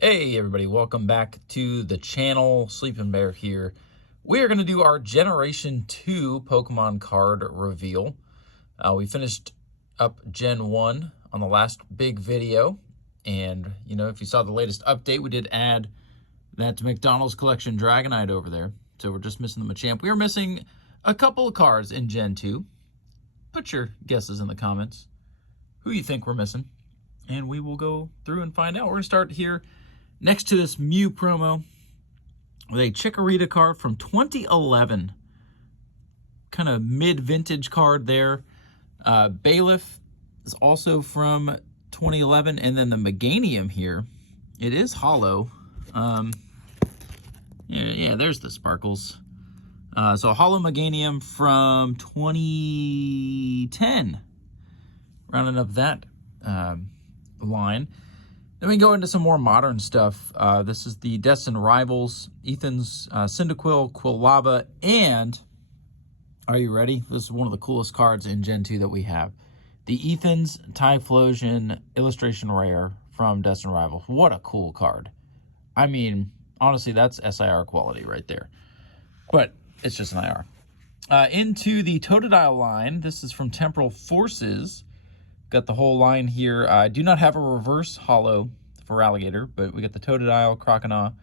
Hey everybody, welcome back to the channel. Sleeping Bear here. We are going to do our Generation 2 Pokemon card reveal. We finished up Gen 1 on the last big video. And, you know, if you saw the latest update, we did add that McDonald's Collection Dragonite over there. So we're just missing the Machamp. We are missing a couple of cards in Gen 2. Put your guesses in the comments. Who you think we're missing? And we will go through and find out. We're going to start here next to this Mew promo with a Chikorita card from 2011. Kind of mid-vintage card there. Bailiff is also from 2011. And then the Meganium here, it is hollow. Yeah, there's the sparkles. So hollow Meganium from 2010. Rounding up that line. Then we go into some more modern stuff. This is the Destined Rivals, Ethan's Cyndaquil, Quilava, and, are you ready? This is one of the coolest cards in Gen 2 that we have. The Ethan's Typhlosion Illustration Rare from Destined Rivals. What a cool card. I mean, honestly, that's SIR quality right there. But it's just an IR. Into the Totodile line. This is from Temporal Forces. Got the whole line here. I do not have a reverse hollow for Alligator, but we got the Totodile, Croconaw,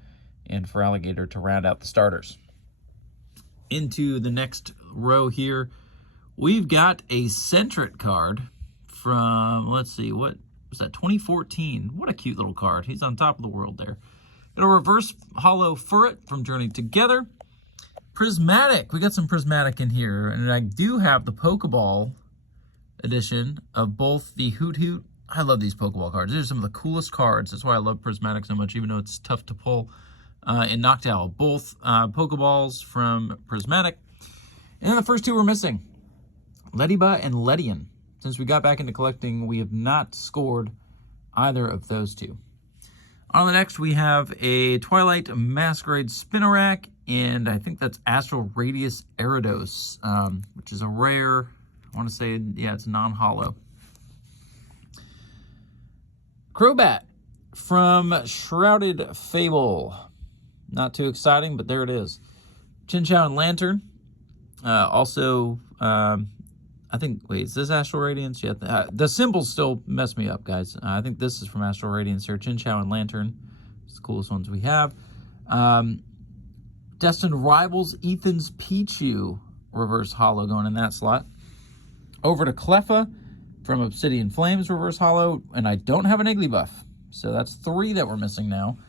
and for Alligator to round out the starters. Into the next row here, we've got a Sentret card from, let's see, what was that, 2014. What a cute little card. He's on top of the world there. Got a reverse hollow Furret from Journey Together. Prismatic. We got some Prismatic in here, and I do have the Pokeball edition of both the Hoot Hoot. I love these Pokeball cards. These are some of the coolest cards. That's why I love Prismatic so much, even though it's tough to pull in Noctowl. Both Pokeballs from Prismatic. And then the first two we're missing, Lediba and Ledian. Since we got back into collecting, we have not scored either of those two. On the next, we have a Twilight Masquerade Spinarak, and I think that's Astral Radius Gyarados, which is a rare. I want to say, yeah, it's non-hollow. Crobat from Shrouded Fable. Not too exciting, but there it is. Chinchou and Lantern. Also, I think, wait, is this Astral Radiance? Yeah, the symbols still mess me up, guys. I think this is from Astral Radiance here. Chinchou and Lantern. It's the coolest ones we have. Destined Rivals, Ethan's Pichu. Reverse hollow going in that slot. Over to Cleffa from Obsidian Flames, reverse hollow, and I don't have an Igglybuff. So that's three that we're missing now.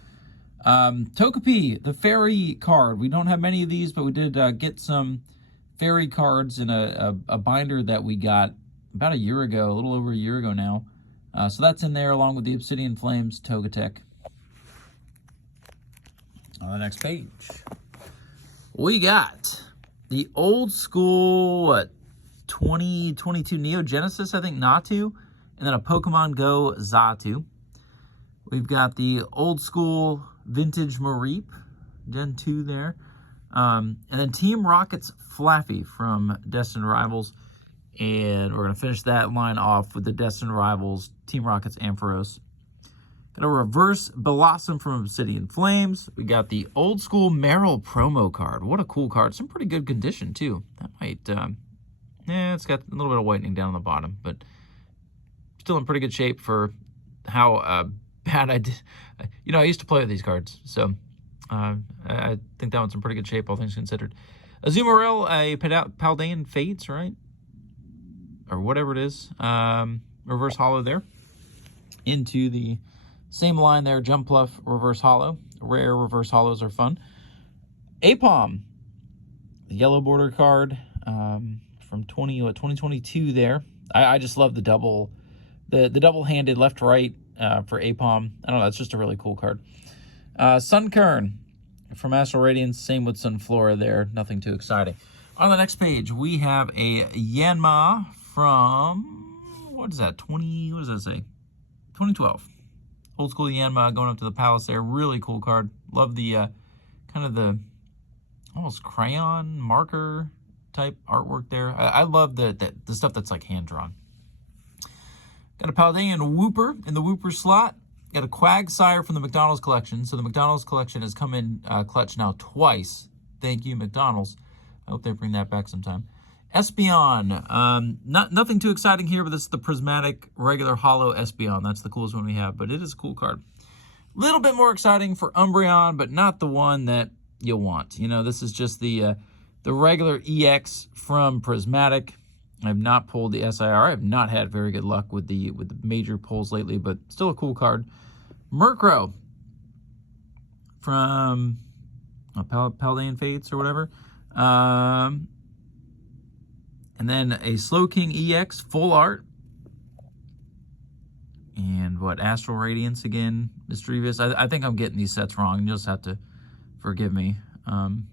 Togepi, the fairy card. We don't have many of these, but we did get some fairy cards in a binder that we got about a year ago, a little over a year ago now. So that's in there along with the Obsidian Flames Togetic. On the next page, we got the old school, what? 2022 Neo Genesis, I think, Natu, and then a Pokemon Go Xatu. We've got the old school vintage Mareep, Gen 2 there. And then Team Rocket's Flaffy from Destined Rivals. And we're going to finish that line off with the Destined Rivals, Team Rocket's Ampharos. Got a reverse Blossom from Obsidian Flames. We got the old school Meryl promo card. What a cool card. It's in pretty good condition, too. That might... yeah, it's got a little bit of whitening down on the bottom, but still in pretty good shape for how bad I did. You know, I used to play with these cards, so I think that one's in pretty good shape, all things considered. Azumarill, a Paldean Fates, right? Or whatever it is. Reverse hollow there. Into the same line there, Jumpluff, reverse hollow. Rare reverse hollows are fun. Apom, the yellow border card. From 2022 there. I just love the double-handed left-right for Apom. I don't know, that's just a really cool card. Sunkern from Astral Radiance, same with Sunflora there, nothing too exciting. On the next page, we have a Yanma from, what is that, what does that say? 2012. Old school Yanma going up to the Palace there, really cool card. Love the, kind of the, almost crayon marker type artwork there. I love the stuff that's like hand drawn. Got a Paldean Wooper in the Wooper slot. Got a Quagsire from the McDonald's collection. So the McDonald's collection has come in clutch now twice. Thank you, McDonald's. I hope they bring that back sometime. Espeon. Nothing too exciting here, but this is the prismatic regular hollow Espeon. That's the coolest one we have, but it is a cool card. A little bit more exciting for Umbreon, but not the one that you'll want. You know, this is just the regular EX from Prismatic. I have not pulled the SIR. I have not had very good luck with the major pulls lately, but still a cool card. Murkrow from Paldean Fates or whatever. And then a Slowking EX full art. And what, Astral Radiance again, Mischievous. I think I'm getting these sets wrong. You'll just have to forgive me. You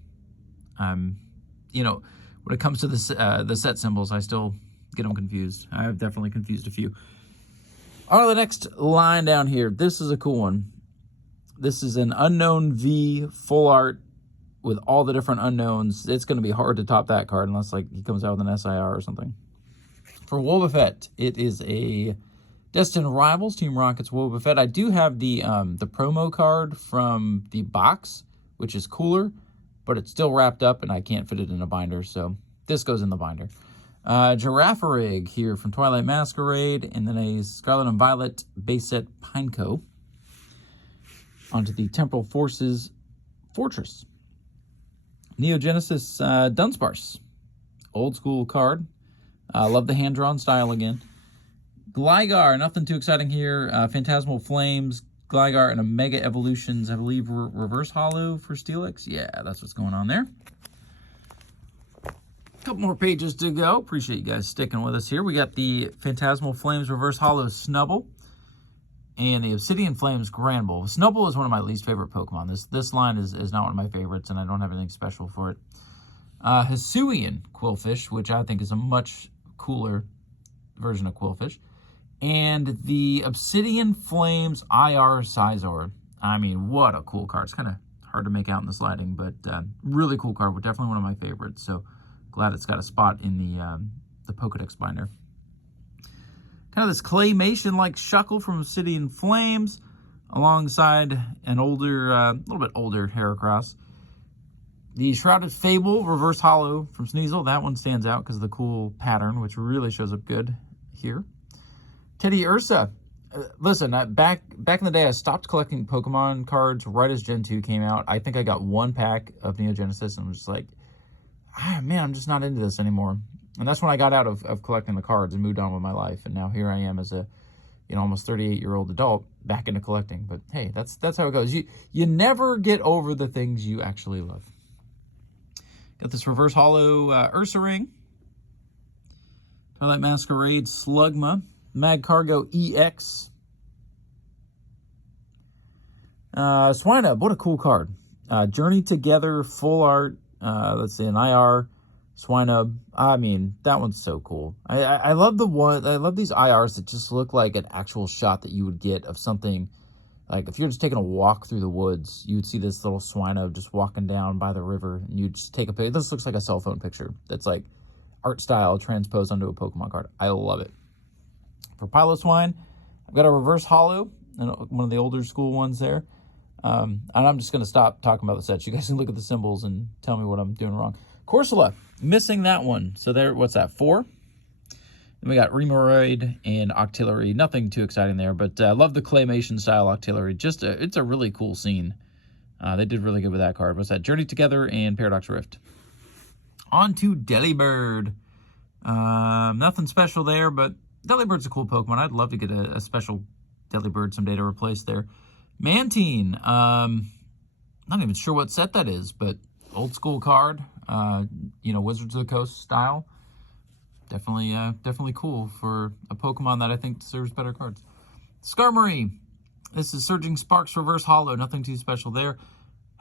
know, when it comes to the set symbols, I still get them confused. I have definitely confused a few. On to the next line down here. This is a cool one. This is an Unknown V full art with all the different unknowns. It's going to be hard to top that card unless like he comes out with an SIR or something. For Wobbuffet, it is a Destined Rivals, Team Rocket's Wobbuffet. I do have the promo card from the box, which is cooler, but it's still wrapped up and I can't fit it in a binder, so this goes in the binder. Girafarig here from Twilight Masquerade, and then a Scarlet and Violet base set Pineco onto the Temporal Forces Fortress. Neogenesis Dunsparce, old school card. Love the hand-drawn style again. Gligar, nothing too exciting here. Phantasmal Flames, Gligar, and a Mega Evolutions, I believe, Reverse Hollow for Steelix. Yeah, that's what's going on there. A couple more pages to go. Appreciate you guys sticking with us here. We got the Phantasmal Flames Reverse Hollow Snubbull and the Obsidian Flames Granbull. Snubbull is one of my least favorite Pokemon. This line is not one of my favorites, and I don't have anything special for it. Hisuian Quillfish, which I think is a much cooler version of Quillfish. And the Obsidian Flames IR Scizor. I mean, what a cool card. It's kind of hard to make out in this lighting, but really cool card. Definitely one of my favorites. So glad it's got a spot in the Pokédex binder. Kind of this claymation-like Shuckle from Obsidian Flames alongside an older, a little bit older Heracross. The Shrouded Fable Reverse Hollow from Sneasel. That one stands out because of the cool pattern, which really shows up good here. Teddy Ursa. Listen, back in the day, I stopped collecting Pokemon cards right as Gen 2 came out. I think I got one pack of Neo Genesis and was just like, man, I'm just not into this anymore. And that's when I got out of collecting the cards and moved on with my life. And now here I am as a, almost 38-year-old adult back into collecting. But hey, that's how it goes. You never get over the things you actually love. Got this Reverse Hollow Ursa Ring. Twilight Masquerade Slugma. Magcargo EX. Swinub, what a cool card. Journey Together, full art. Let's see, an IR Swinub. I mean, that one's so cool. I love I love these IRs that just look like an actual shot that you would get of something. Like if you're just taking a walk through the woods, you would see this little Swinub just walking down by the river, and you just take a picture. This looks like a cell phone picture. That's like art style transposed onto a Pokemon card. I love it. For Piloswine, I've got a Reverse Hollow, one of the older school ones there. And I'm just going to stop talking about the sets. You guys can look at the symbols and tell me what I'm doing wrong. Corsola, missing that one. So there, what's that, 4? Then we got Remoraid and Octillery. Nothing too exciting there, but I love the claymation style Octillery. It's a really cool scene. They did really good with that card. What's that? Journey Together and Paradox Rift. On to Delibird. Nothing special there, but Delibird's a cool Pokemon. I'd love to get a special Delibird someday to replace there. Mantine. Not even sure what set that is, but old school card. Wizards of the Coast style. Definitely cool for a Pokemon that I think deserves better cards. Skarmory. This is Surging Sparks Reverse Hollow. Nothing too special there.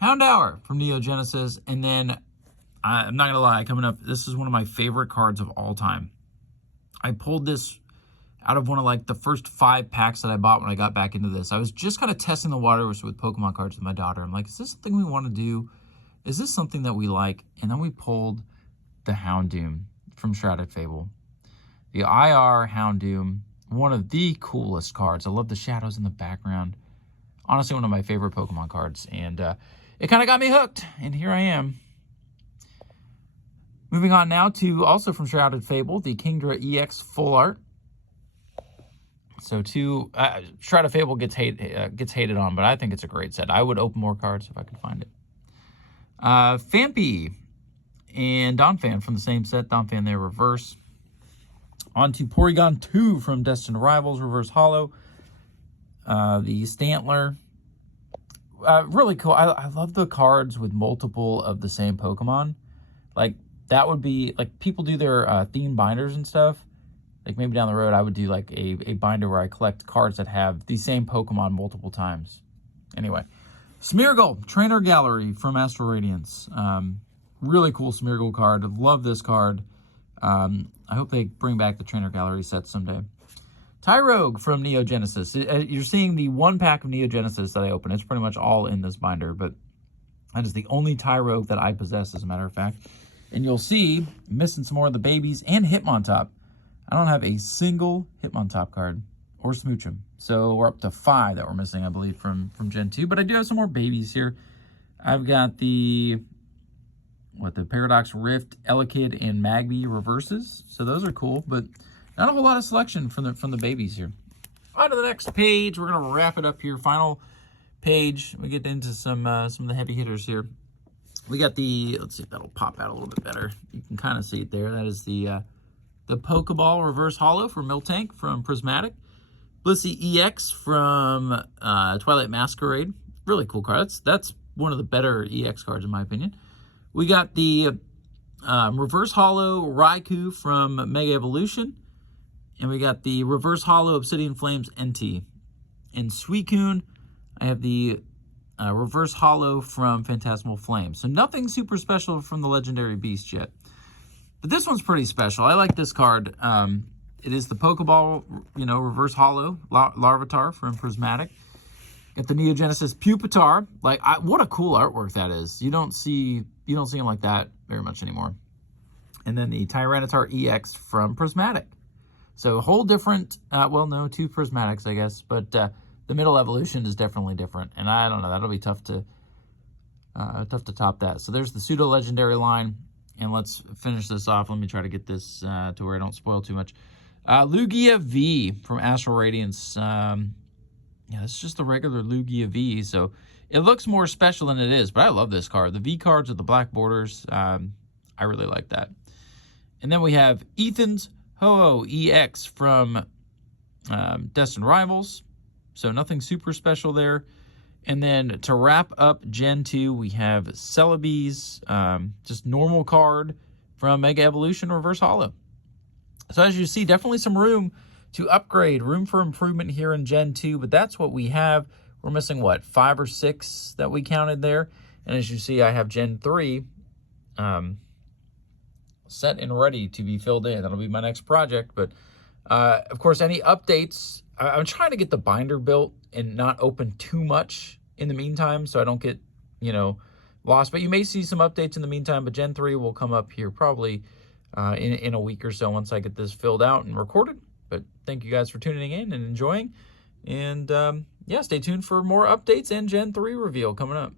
Houndour from Neo Genesis. And then, I'm not going to lie, coming up, this is one of my favorite cards of all time. I pulled this out of one of like the first 5 packs that I bought when I got back into this. I was just kind of testing the waters with Pokemon cards with my daughter. I'm like, is this something we want to do? Is this something that we like? And then we pulled the Houndoom from Shrouded Fable. The IR Houndoom, one of the coolest cards. I love the shadows in the background. Honestly, one of my favorite Pokemon cards. And it kind of got me hooked. And here I am. Moving on now to, also from Shrouded Fable, the Kingdra EX Full Art. So Shrouded Fable gets hated on, but I think it's a great set. I would open more cards if I could find it. Phanpy and Donphan from the same set. Donphan there, reverse. On to Porygon 2 from Destined Rivals, reverse holo. The Stantler. Really cool. I love the cards with multiple of the same Pokemon. Like, that would be, like, people do their theme binders and stuff. Like, maybe down the road, I would do, like, a binder where I collect cards that have the same Pokemon multiple times. Anyway. Smeargle, Trainer Gallery from Astral Radiance. Really cool Smeargle card. Love this card. I hope they bring back the Trainer Gallery set someday. Tyrogue from Neo Genesis. You're seeing the one pack of Neo Genesis that I opened. It's pretty much all in this binder, but that is the only Tyrogue that I possess, as a matter of fact. And you'll see, missing some more of the babies and Hitmontop. I don't have a single Hitmontop card or Smoochum. So we're up to 5 that we're missing, I believe, from Gen 2. But I do have some more babies here. I've got the Paradox Rift, Elekid, and Magby reverses. So those are cool, but not a whole lot of selection from the babies here. On to the next page. We're going to wrap it up here. Final page. We get into some of the heavy hitters here. We got the, let's see if that'll pop out a little bit better. You can kind of see it there. That is the Pokeball Reverse Holo for Miltank from Prismatic. Blissey EX from Twilight Masquerade. Really cool card. That's one of the better EX cards in my opinion. We got the Reverse Holo Raikou from Mega Evolution. And we got the Reverse Holo Obsidian Flames NT. In Suicune, I have the Reverse Holo from Phantasmal Flame. So nothing super special from the Legendary Beast yet. But this one's pretty special. I like this card. It is the Pokeball, Reverse Holo Larvitar from Prismatic. Got the Neo Genesis Pupitar. Like, what a cool artwork that is. You don't see them like that very much anymore. And then the Tyranitar EX from Prismatic. So a whole different, well, no, 2 Prismatics, I guess. But the middle evolution is definitely different. And I don't know, that'll be tough to top that. So there's the Pseudo Legendary line. And let's finish this off. Let me try to get this to where I don't spoil too much. Lugia V from Astral Radiance. Yeah, it's just the regular Lugia V. So it looks more special than it is. But I love this card. The V cards with the black borders. I really like that. And then we have Ethan's Ho-Oh EX from Destined Rivals. So nothing super special there. And then to wrap up Gen 2, we have Celebi's just normal card from Mega Evolution Reverse Holo. So as you see, definitely some room to upgrade, room for improvement here in Gen 2, but that's what we have. We're missing, what, 5 or 6 that we counted there? And as you see, I have Gen 3 set and ready to be filled in. That'll be my next project. But, of course, any updates, I'm trying to get the binder built and not open too much in the meantime so I don't get, lost. But you may see some updates in the meantime, but Gen 3 will come up here probably in a week or so once I get this filled out and recorded. But thank you guys for tuning in and enjoying. And, yeah, stay tuned for more updates and Gen 3 reveal coming up.